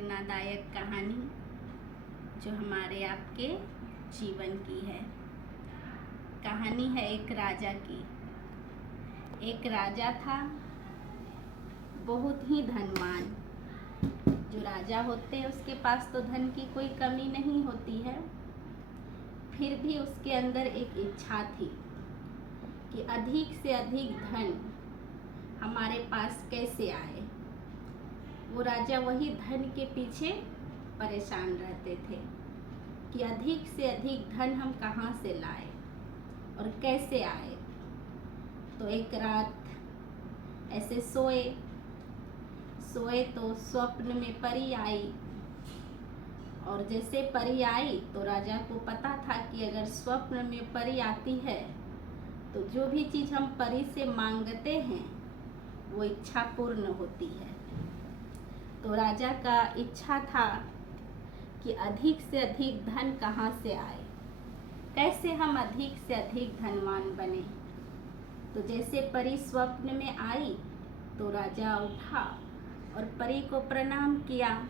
प्रेरणादायक कहानी जो हमारे आपके जीवन की है। कहानी है एक राजा की। एक राजा था, बहुत ही धनवान। जो राजा होते हैं उसके पास तो धन की कोई कमी नहीं होती है, फिर भी उसके अंदर एक इच्छा थी कि अधिक से अधिक धन हमारे पास कैसे आए। वो राजा वही धन के पीछे परेशान रहते थे कि अधिक से अधिक धन हम कहाँ से लाए और कैसे आए। तो एक रात ऐसे सोए तो स्वप्न में परी आई, और जैसे परी आई तो राजा को पता था कि अगर स्वप्न में परी आती है तो जो भी चीज़ हम परी से मांगते हैं वो इच्छा पूर्ण होती है। तो राजा का इच्छा था कि अधिक से अधिक धन कहाँ से आए, कैसे हम अधिक से अधिक धनवान बने। तो जैसे परी स्वप्न में आई तो राजा उठा और परी को प्रणाम किया।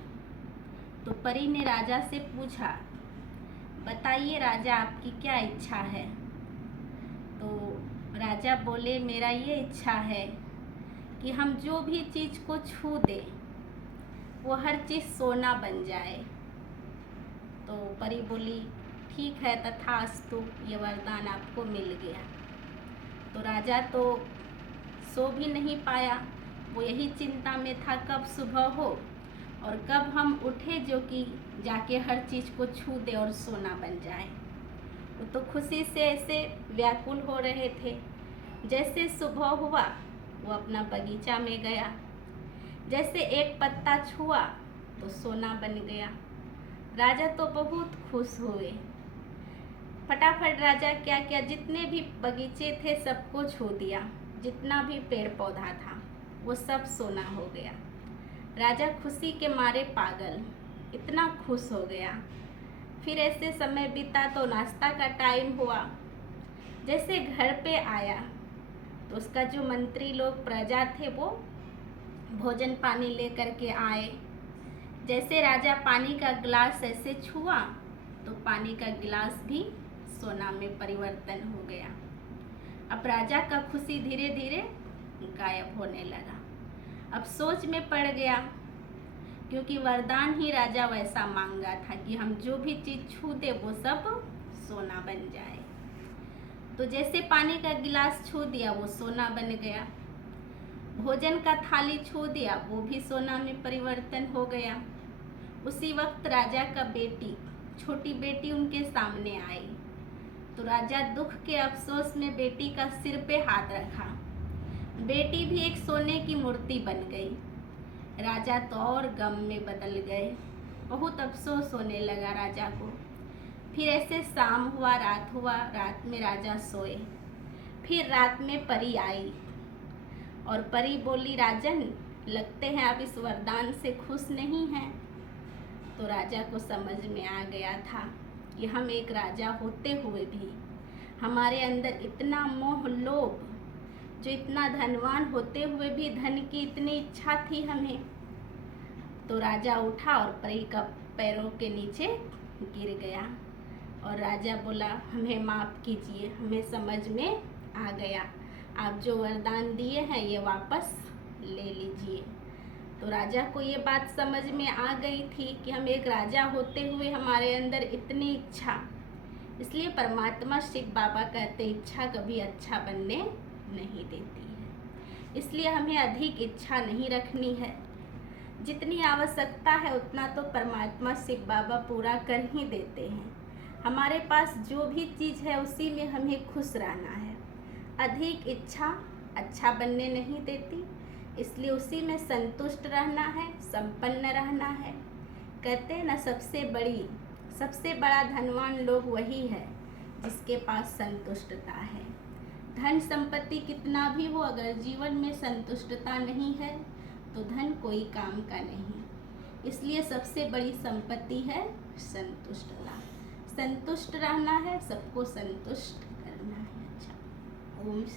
तो परी ने राजा से पूछा, बताइए राजा, आपकी क्या इच्छा है। तो राजा बोले, मेरा ये इच्छा है कि हम जो भी चीज़ को छू दे वो हर चीज़ सोना बन जाए। तो परी बोली, ठीक है, तथास्तु, ये वरदान आपको मिल गया। तो राजा तो सो भी नहीं पाया, वो यही चिंता में था कब सुबह हो और कब हम उठे जो कि जाके हर चीज़ को छू दे और सोना बन जाए। वो तो खुशी से ऐसे व्याकुल हो रहे थे। जैसे सुबह हुआ वो अपना बगीचा में गया, जैसे एक पत्ता छुआ तो सोना बन गया। राजा तो बहुत खुश हुए। फटाफट राजा क्या किया, जितने भी बगीचे थे सबको छू दिया, जितना भी पेड़ पौधा था वो सब सोना हो गया। राजा खुशी के मारे पागल, इतना खुश हो गया। फिर ऐसे समय बीता तो नाश्ता का टाइम हुआ। जैसे घर पे आया तो उसका जो मंत्री लोग प्रजा थे वो भोजन पानी लेकर के आए। जैसे राजा पानी का गिलास ऐसे छुआ तो पानी का गिलास भी सोना में परिवर्तन हो गया। अब राजा का खुशी धीरे धीरे गायब होने लगा। अब सोच में पड़ गया, क्योंकि वरदान ही राजा वैसा मांगा था कि हम जो भी चीज़ छू दे वो सब सोना बन जाए। तो जैसे पानी का गिलास छू दिया वो सोना बन गया, भोजन का थाली छू दिया वो भी सोना में परिवर्तन हो गया। उसी वक्त राजा का बेटी, छोटी बेटी उनके सामने आई। तो राजा दुख के अफसोस में बेटी का सिर पे हाथ रखा। बेटी भी एक सोने की मूर्ति बन गई। राजा तो और गम में बदल गए, बहुत अफसोस होने लगा राजा को। फिर ऐसे शाम हुआ, रात हुआ, रात में राजा सोए। फिर रात में परी आई और परी बोली, राजन, लगते हैं आप इस वरदान से खुश नहीं हैं। तो राजा को समझ में आ गया था कि हम एक राजा होते हुए भी हमारे अंदर इतना मोह लोभ, जो इतना धनवान होते हुए भी धन की इतनी इच्छा थी हमें। तो राजा उठा और परी का पैरों के नीचे गिर गया और राजा बोला, हमें माफ़ कीजिए, हमें समझ में आ गया, आप जो वरदान दिए हैं ये वापस ले लीजिए। तो राजा को ये बात समझ में आ गई थी कि हम एक राजा होते हुए हमारे अंदर इतनी इच्छा, इसलिए परमात्मा शिव बाबा कहते इच्छा कभी अच्छा बनने नहीं देती है। इसलिए हमें अधिक इच्छा नहीं रखनी है, जितनी आवश्यकता है उतना तो परमात्मा शिव बाबा पूरा कर ही देते हैं। हमारे पास जो भी चीज़ है उसी में हमें खुश रहना है। अधिक इच्छा अच्छा बनने नहीं देती, इसलिए उसी में संतुष्ट रहना है, संपन्न रहना है। कहते हैं ना, सबसे बड़ा धनवान लोग वही है जिसके पास संतुष्टता है। धन संपत्ति कितना भी हो, अगर जीवन में संतुष्टता नहीं है तो धन कोई काम का नहीं। इसलिए सबसे बड़ी संपत्ति है संतुष्टता। संतुष्ट रहना है, सबको संतुष्ट करना है। अच्छा, ओम शांति।